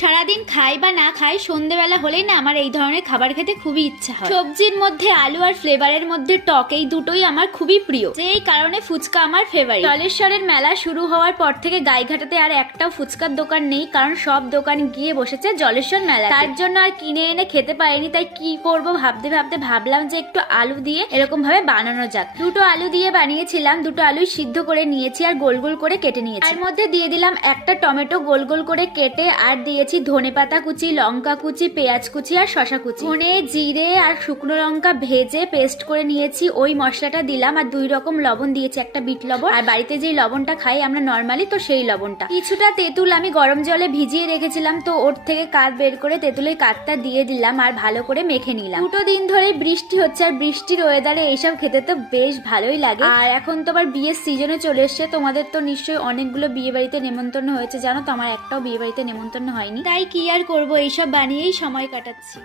সারাদিন খাই বা না খাই, সন্ধ্যেবেলা হলেই না আমার এই ধরনের খাবার খেতে খুবই ইচ্ছা হয়। সবজির মধ্যে আলু আর ফ্লেভারের মধ্যে টক, এই দুটোই আমার খুবই প্রিয়, যে এই কারণে ফুচকা আমার ফেভারিট। জলেশ্বরের মেলা শুরু হওয়ার পর থেকে গাইঘাটাতে আর একটাও ফুচকার দোকান নেই, কারণ সব দোকান গিয়ে বসেছে জলেশ্বর মেলা। তার জন্য আর কিনে এনে খেতে পারিনি, তাই কি করব ভাবতে ভাবতে ভাবলাম যে একটু আলু দিয়ে এরকম ভাবে বানানো যাক। দুটো আলু দিয়ে বানিয়েছিলাম, দুটো আলুই সিদ্ধ করে নিয়েছি আর গোল গোল করে কেটে নিয়েছি। এর মধ্যে দিয়ে দিলাম একটা টমেটো গোল গোল করে কেটে, আর দিয়েছি ধনেপাতা কুচি, লঙ্কা কুচি, পেঁয়াজ কুচি আর শশা কুচি। ধনে, জিরে আর শুকনো লঙ্কা ভেজে পেস্ট করে নিয়েছি, ওই মশলাটা দিলাম। আর 2 রকম লবণ দিয়েছি, একটা বিট লবণ আর বাড়িতে যে লবণটা খাই আমরা নর্মালি, তো সেই লবণটা। কিছুটা তেঁতুল আমি গরম জলে ভিজিয়ে রেখেছিলাম, তো ওর থেকে কাঠ বের করে তেঁতুলের কাঠটা দিয়ে দিলাম আর ভালো করে মেখে নিলাম। 2 দিন ধরে বৃষ্টি হচ্ছে, আর বৃষ্টির ওয়েদারে এইসব খেতে তো বেশ ভালোই লাগে। আর এখন তো আবার বিয়ের সিজনে চলে এসছে, তোমাদের তো নিশ্চয়ই অনেকগুলো বিয়ে বাড়িতে নেমন্তন্ন হয়েছে, জানো তো আমার একটাও বিয়ে বাড়িতে নেমন্তন্ন হয়নি। তাই কি আর করবো, এইসব বানিয়েই সময় কাটাচ্ছি।